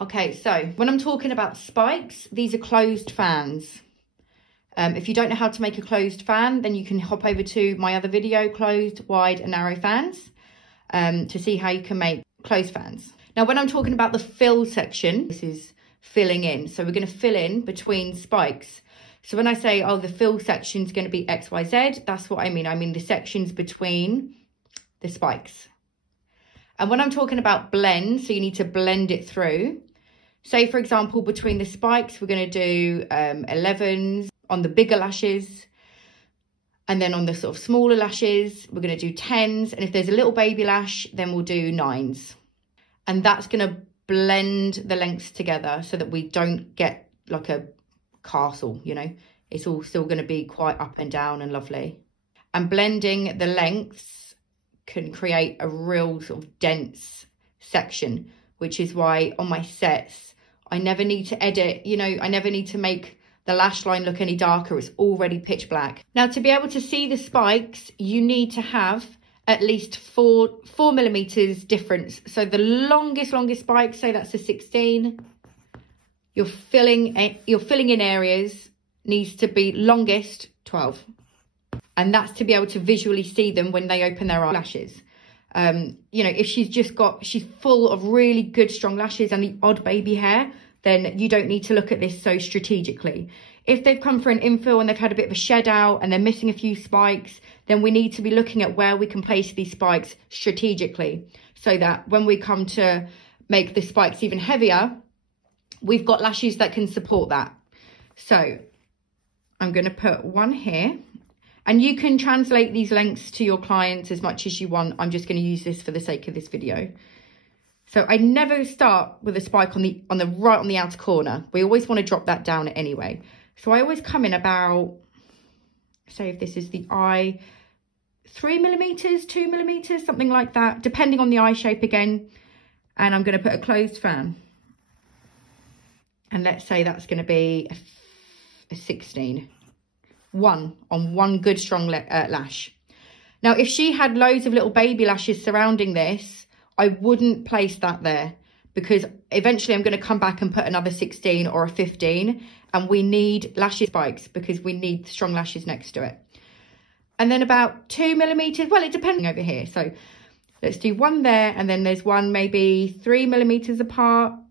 Okay, so when I'm talking about spikes, these are closed fans. If you don't know how to make a closed fan, then you can hop over to my other video, closed, wide and narrow fans, to see how you can make closed fans. Now, when I'm talking about the fill section, this is filling in. So we're going to fill in between spikes. So when I say, oh, the fill section is going to be X, Y, Z, that's what I mean. I mean the sections between the spikes. And when I'm talking about blend, so you need to blend it through. Say, for example, between the spikes, we're going to do 11s on the bigger lashes. And then on the sort of smaller lashes, we're going to do 10s. And if there's a little baby lash, then we'll do 9s. And that's going to blend the lengths together so that we don't get like a castle, you know. It's all still going to be quite up and down and lovely. And blending the lengths can create a real sort of dense section, which is why on my sets, I never need to edit, you know, I never need to make the lash line look any darker. It's already pitch black. Now, to be able to see the spikes, you need to have at least 4 millimeters difference. So the longest spike, say that's a 16, you're filling in areas, needs to be longest 12. And that's to be able to visually see them when they open their eyelashes. You know, if she's full of really good strong lashes and the odd baby hair, then you don't need to look at this so strategically. If they've come for an infill and they've had a bit of a shed out and they're missing a few spikes, then we need to be looking at where we can place these spikes strategically, so that when we come to make the spikes even heavier, we've got lashes that can support that. So I'm going to put one here. And you can translate these lengths to your clients as much as you want. I'm just going to use this for the sake of this video. So I never start with a spike on the right on the outer corner. We always want to drop that down anyway. So I always come in about, say if this is the eye, 3 millimeters, 2 millimeters, something like that, depending on the eye shape again. And I'm going to put a closed fan. And let's say that's going to be a 16. On one good strong lash. Now, if she had loads of little baby lashes surrounding this, I wouldn't place that there, because eventually I'm going to come back and put another 16 or a 15, and we need lashes spikes because we need strong lashes next to it. And then about 2 millimeters, well, it depends over here. So let's do one there, and then there's one maybe 3 millimeters apart,